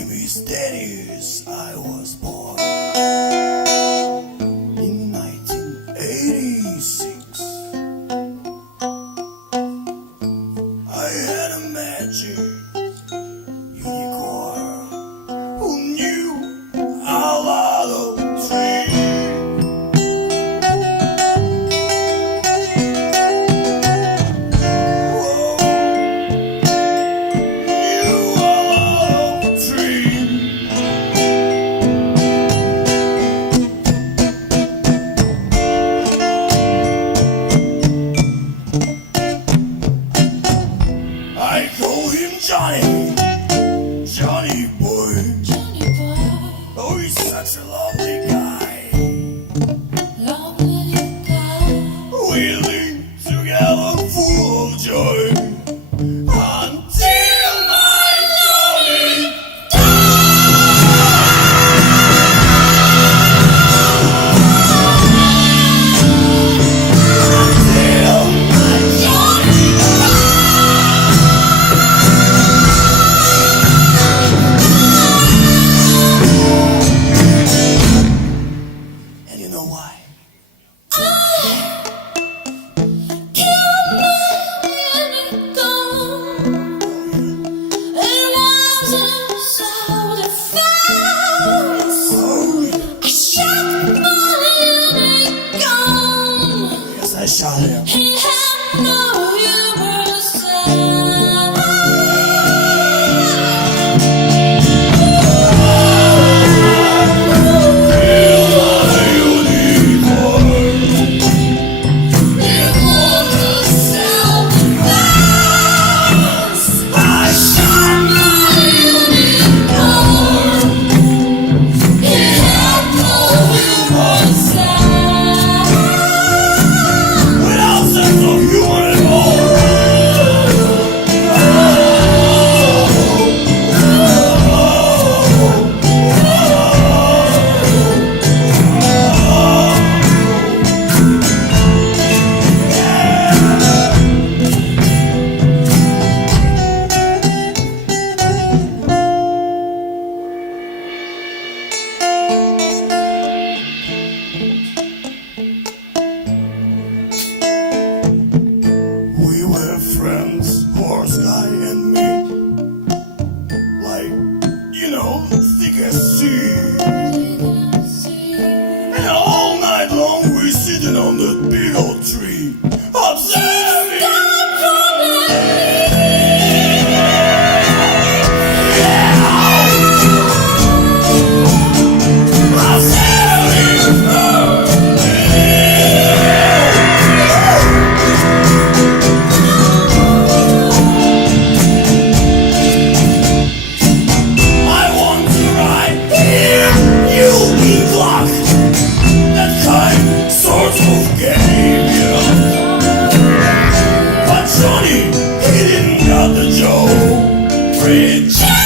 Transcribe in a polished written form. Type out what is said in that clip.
name is Dennis. I was born in 1986. I had a magic unicorn who knew a lot of trees. I call him Johnny, Johnny boy. Oh, he's such a lovely guy. We live together full of joy until my Johnny I shot him. He had no humor We were friends, horse guy and me. Like, thick as sea. And all night long we sitting on that big old tree, observing. But Johnny, he didn't got the joke. Rich.